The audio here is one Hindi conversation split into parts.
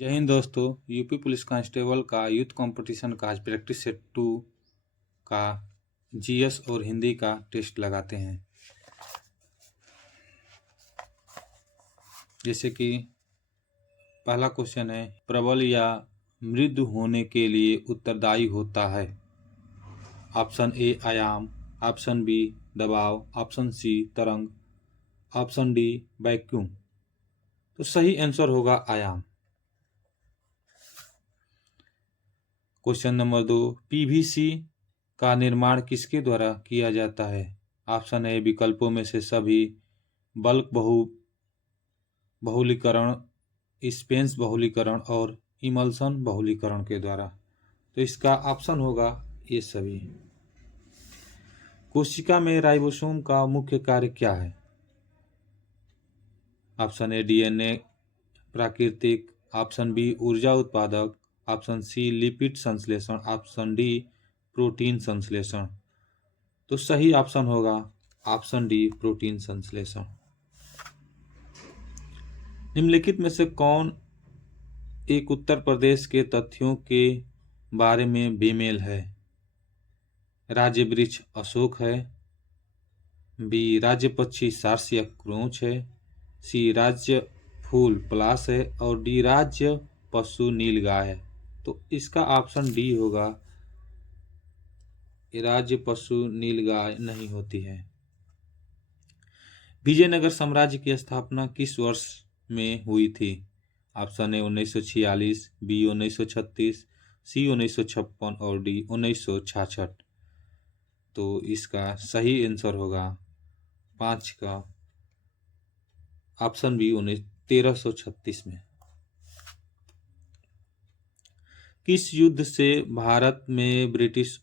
जय हिंद दोस्तों। यूपी पुलिस कांस्टेबल का यूथ कंपटीशन का आज प्रैक्टिस सेट 2 का जीएस और हिंदी का टेस्ट लगाते हैं। जैसे कि पहला क्वेश्चन है, प्रबल या मृदु होने के लिए उत्तरदायी होता है। ऑप्शन ए आयाम, ऑप्शन बी दबाव, ऑप्शन सी तरंग, ऑप्शन डी वैक्यूम। तो सही आंसर होगा आयाम। क्वेश्चन नंबर 2, पीवीसी का निर्माण किसके द्वारा किया जाता है। ऑप्शन ए विकल्पों में से सभी, बल्क बहुलीकरण, स्पेंस बहुलीकरण और इमल्सन बहुलीकरण के द्वारा। तो इसका ऑप्शन होगा ये सभी। कोशिका में राइबोसोम का मुख्य कार्य क्या है। ऑप्शन ए डीएनए प्राकृतिक, ऑप्शन बी ऊर्जा उत्पादक, ऑप्शन सी लिपिड संश्लेषण, ऑप्शन डी प्रोटीन संश्लेषण। तो सही ऑप्शन होगा ऑप्शन डी प्रोटीन संश्लेषण। निम्नलिखित में से कौन एक उत्तर प्रदेश के तथ्यों के बारे में बेमेल है। राज्य वृक्ष अशोक है, बी राज्य पक्षी सारस या क्रोंच है, सी राज्य फूल पलाश है और डी राज्य पशु नीलगाय है। तो इसका ऑप्शन डी होगा, राज्य पशु नीलगाय नहीं होती है। विजयनगर साम्राज्य की स्थापना किस वर्ष में हुई थी। ऑप्शन ए 1946, बी 1936, सी 1956 और डी 1966। तो इसका सही आंसर होगा 5 का ऑप्शन बी 1336 में। किस युद्ध से भारत में ब्रिटिश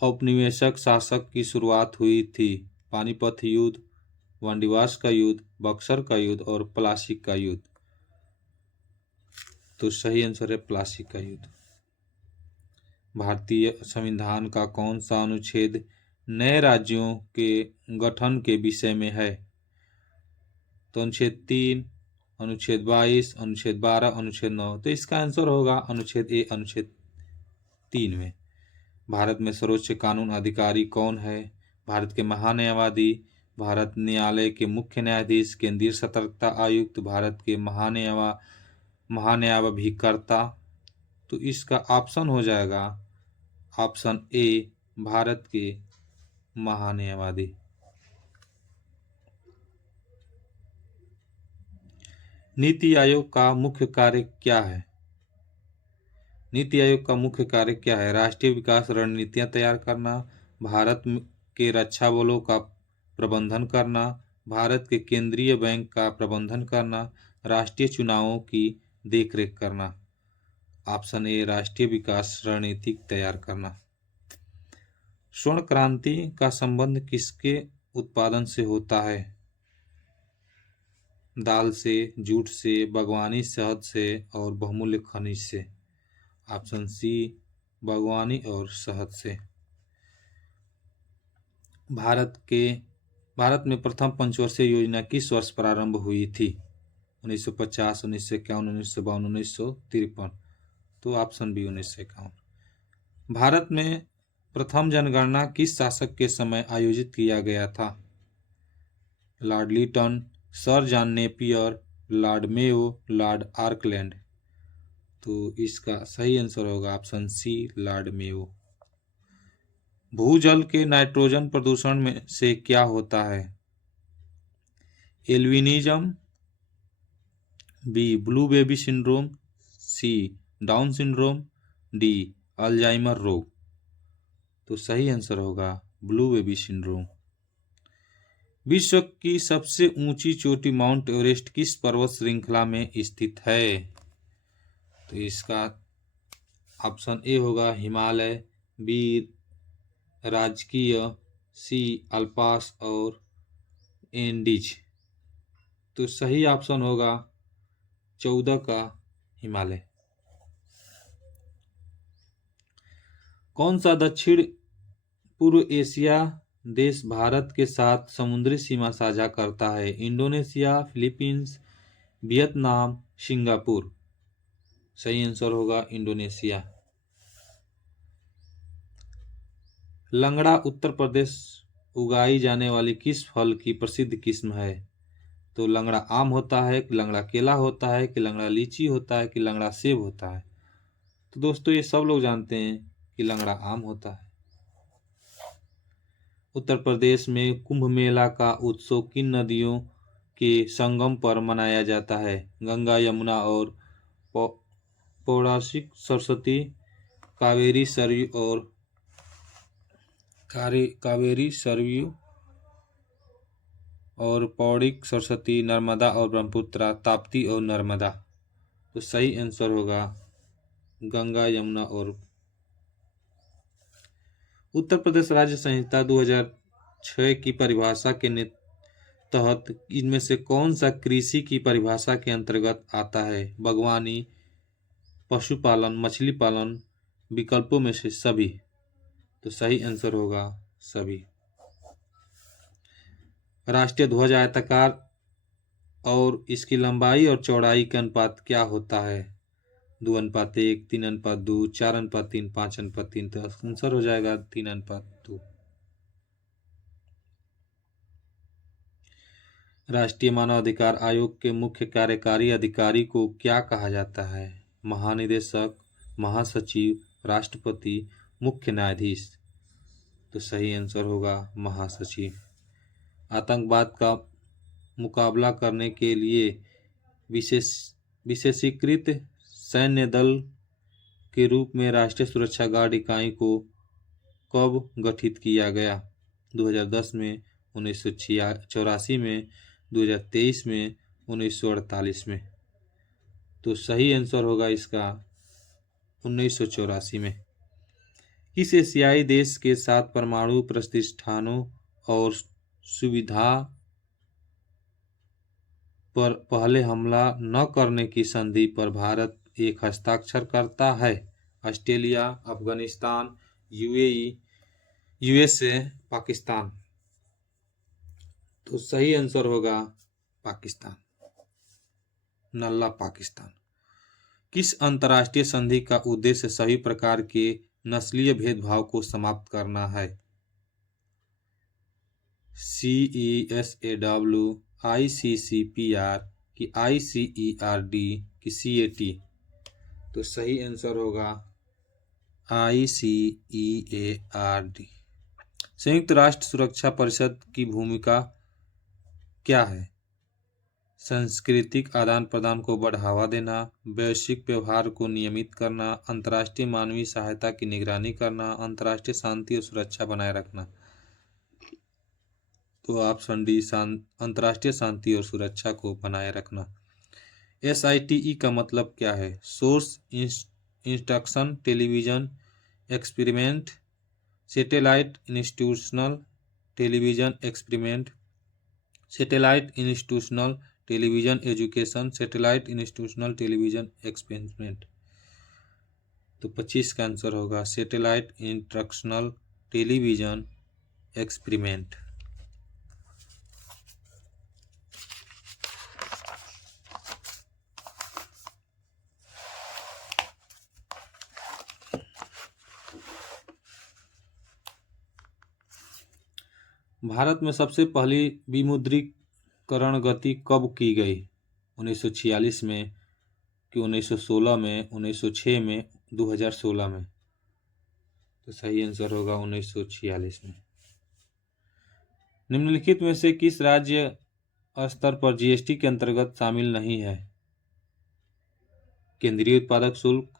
औपनिवेशिक शासक की शुरुआत हुई थी। पानीपत युद्ध, वांडीवास का युद्ध, बक्सर का युद्ध और प्लासी का युद्ध। तो सही आंसर है प्लासी का युद्ध। भारतीय संविधान का कौन सा अनुच्छेद नए राज्यों के गठन के विषय में है। तो अनुच्छेद 3, अनुच्छेद 22, अनुच्छेद 12, अनुच्छेद 9। तो इसका आंसर होगा अनुच्छेद ए, अनुच्छेद 3 में। भारत में सर्वोच्च कानून अधिकारी कौन है। भारत के महान्यायवादी, भारत न्यायालय के मुख्य न्यायाधीश, केंद्रीय सतर्कता आयुक्त, भारत के महान्यायाभिकर्ता। तो इसका ऑप्शन हो जाएगा ऑप्शन ए, भारत के महान्यायवादी। नीति आयोग का मुख्य कार्य क्या है। नीति आयोग का मुख्य कार्य क्या है। राष्ट्रीय विकास रणनीतियां तैयार करना, भारत के रक्षा बलों का प्रबंधन करना, भारत के केंद्रीय बैंक का प्रबंधन करना, राष्ट्रीय चुनावों की देखरेख करना। ऑप्शन ए राष्ट्रीय विकास रणनीति तैयार करना। स्वर्ण क्रांति का संबंध किसके उत्पादन से होता है। दाल से, जूट से, बागवानी शहद से और बहुमूल्य खनिज से। ऑप्शन सी बागवानी और शहद से। भारत में प्रथम पंचवर्षीय योजना किस वर्ष प्रारंभ हुई थी। 1950, 1951, 1952, 1953। तो ऑप्शन बी 1951। भारत में प्रथम जनगणना किस शासक के समय आयोजित किया गया था। Lord Lytton, Sir John Napier, Lord Mayo, Lord Auckland. तो इसका सही आंसर होगा ऑप्शन सी, लॉर्ड मेयो। भूजल के नाइट्रोजन प्रदूषण में से क्या होता है। एल्विनिज्म, बी ब्लू बेबी सिंड्रोम, सी डाउन सिंड्रोम, डी अल्जाइमर रोग। तो सही आंसर होगा ब्लू बेबी सिंड्रोम। विश्व की सबसे ऊंची चोटी माउंट एवरेस्ट किस पर्वत श्रृंखला में स्थित है। तो इसका ऑप्शन ए होगा हिमालय, बी राजकीय, सी अल्पास और एंडीज। तो सही ऑप्शन होगा 14 का हिमालय। कौन सा दक्षिण पूर्व एशिया देश भारत के साथ समुद्री सीमा साझा करता है। Indonesia, Philippines, Vietnam, Singapore. सही आंसर होगा इंडोनेशिया। लंगड़ा उत्तर प्रदेश उगाई जाने वाली किस फल की प्रसिद्ध किस्म है? तो लंगड़ा आम होता है कि लंगड़ा केला होता है कि लंगड़ा लीची होता है कि लंगड़ा सेब होता है? तो दोस्तों ये सब लोग जानते हैं कि लंगड़ा आम होता है। उत्तर प्रदेश में कुंभ मेला का उत्सव किन नदियों के संगम पर मनाया जाता है? गंगा, यमुना और पौ- पौराणिक सरस्वती, कावेरी, सरयू और कावेरी, सरयू और पौड़िक, सरस्वती, नर्मदा और ब्रह्मपुत्र, ताप्ती और नर्मदा। तो सही आंसर होगा गंगा, यमुना और। उत्तर प्रदेश राज्य संहिता 2006 की परिभाषा के तहत इनमें से कौन सा कृषि की परिभाषा के अंतर्गत आता है? बागवानी, पशुपालन, मछली पालन, विकल्पों में से सभी। तो सही आंसर होगा सभी। राष्ट्रीय ध्वज आयताकार और इसकी लंबाई और चौड़ाई का अनुपात क्या होता है? 2:1, 3:2, 4:3, 5:3। तो आंसर हो जाएगा 3:2। राष्ट्रीय मानवाधिकार आयोग के मुख्य कार्यकारी अधिकारी को क्या कहा जाता है? महानिदेशक, महासचिव, राष्ट्रपति, मुख्य न्यायाधीश। तो सही आंसर होगा महासचिव। आतंकवाद का मुकाबला करने के लिए विशेषीकृत सैन्य दल के रूप में राष्ट्रीय सुरक्षा गार्ड इकाई को कब गठित किया गया? 2010 में, 1984 में, 2023 में, 1948 में। तो सही आंसर होगा इसका 1984 में। किस एशियाई देश के साथ परमाणु प्रतिष्ठानों और सुविधा पर पहले हमला न करने की संधि पर भारत एक हस्ताक्षर करता है? Australia, Afghanistan, UAE, USA, Pakistan. तो सही आंसर होगा पाकिस्तान, नल्ला पाकिस्तान। किस अंतर्राष्ट्रीय संधि का उद्देश्य सभी प्रकार के नस्लीय भेदभाव को समाप्त करना है? CESAW, ICCPR की ICERD की CAT? तो सही आंसर होगा ICEARD। संयुक्त राष्ट्र सुरक्षा परिषद की भूमिका क्या है? सांस्कृतिक आदान प्रदान को बढ़ावा देना, वैश्विक व्यवहार को नियमित करना, अंतर्राष्ट्रीय मानवीय सहायता की निगरानी करना, अंतर्राष्ट्रीय शांति और सुरक्षा बनाए रखना। तो ऑप्शन डी, अंतर्राष्ट्रीय शांति और सुरक्षा को बनाए रखना। SITE का मतलब क्या है? Source instruction television experiment, satellite institutional television experiment, satellite institutional television education, satellite institutional television experiment. तो 25 का आंसर होगा satellite instructional television experiment. Bharat में सबसे पहली विमुद्रीकरण गति कब की गई? 1946 में कि 1916 में, 1906 में, 2016 में? तो सही आंसर होगा 1946 में। निम्नलिखित में से किस राज्य स्तर पर GST के अंतर्गत शामिल नहीं है? केंद्रीय उत्पादक शुल्क,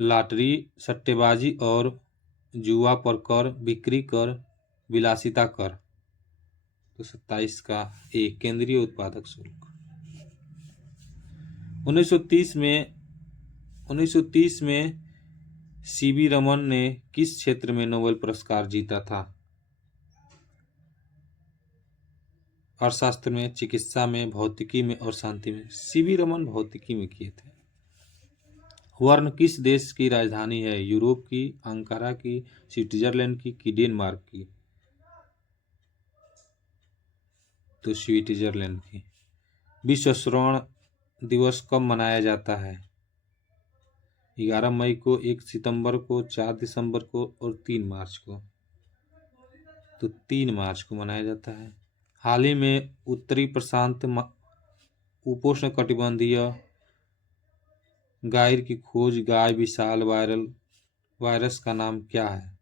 लॉटरी, सट्टेबाजी और जुआ पर कर, बिक्री कर, विलासिता कर। तो 27 का एक, केंद्रीय उत्पादक शुल्क। 1930 में CV रमन ने किस क्षेत्र में नोबेल पुरस्कार जीता था? अर्थशास्त्र में, चिकित्सा में, भौतिकी में और शांति में। CV रमन भौतिकी में किए थे। वर्ण किस देश की राजधानी है? यूरोप की, अंकारा की, स्विट्जरलैंड की डेनमार्क की? तो स्विट्जरलैंड की। विश्व श्रवण दिवस कब मनाया जाता है? 11 मई को, 1 सितंबर को, 4 दिसंबर को और 3 मार्च को। तो 3 मार्च को मनाया जाता है। हाल ही में उत्तरी प्रशांत उपोष्ण कटिबंधीय गाइर की खोज गाय विशाल वायरस का नाम क्या है?